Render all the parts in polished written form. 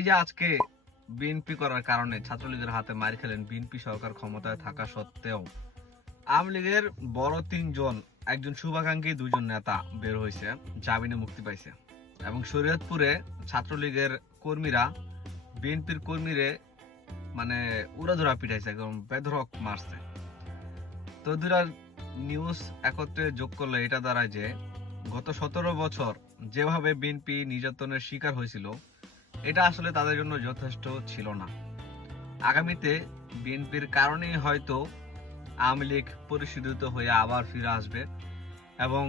এই যে আজকে বিএনপি করার কারণে ছাত্রলীগের হাতে মার খেলেন বিএনপি সরকার ক্ষমতায় থাকা সত্ত্বেও আওয়ামী লীগের বড় তিনজন, একজন শুভাকাঙ্ক্ষী, দুইজন নেতা বের হয়েছে, জামিনে মুক্তি পাইছে। এবং শরীয়তপুরে ছাত্রলীগের কর্মীরা বিএনপির কর্মীরে মানে উড়াধুরা পিটাইছে, একদম বেধড়ক মারছে। তো দুটার নিউজ একত্রে যোগ করলে এটা দাঁড়ায় যে গত 17 বছর যেভাবে বিএনপি নির্যাতনের শিকার হয়েছিল, এটা আসলে তাদের জন্য যথেষ্ট ছিল না। আগামীতে বিএনপির কারণেই হয়তো আওয়ামী লীগ পরিশোধিত হয়ে আবার ফিরে আসবে এবং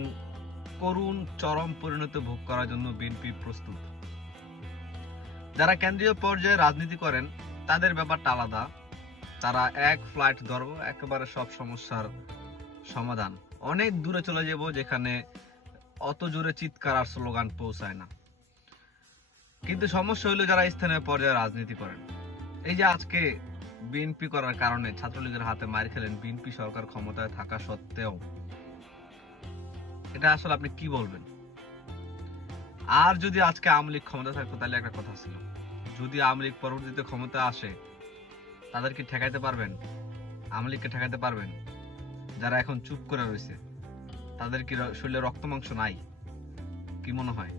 করুণ চরম পরিণতি ভোগ করার জন্য বিএনপি প্রস্তুত। যারা কেন্দ্রীয় পর্যায়ে রাজনীতি করেন তাদের ব্যাপারটা আলাদা। তারা এক ফ্লাইট ধরবো, একেবারে সব সমস্যার সমাধান, অনেক দূরে চলে যাব যেখানে অত জোরে চিৎকার আর স্লোগান পৌঁছায় না। কিন্তু সমস্যা হলো যারা স্থানীয় পর্যায়ে রাজনীতি করেন। এই যে আজকে বিএনপি করার কারণে ছাত্রলীগের হাতে মার খেলেন বিএনপি সরকার ক্ষমতায় থাকা সত্ত্বেও, এটা আসলে আপনি কি বলবেন? আর যদি আজকে আওয়ামী লীগ ক্ষমতা থাকতো তাহলে একটা কথা ছিল, যদি আওয়ামী লীগ পরবর্তীতে ক্ষমতা আসে তাদেরকে ঠেকাইতে পারবেন? আওয়ামী লীগকে ঠেকাইতে পারবেন? যারা এখন চুপ করে রয়েছে তাদের কি শরীরে রক্ত মাংস নাই? কি মনে হয়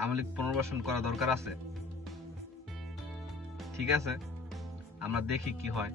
আওয়ামী লীগ পুনর্বাসন করা দরকার আছে? ঠিক আছে, আমরা দেখি কি হয়।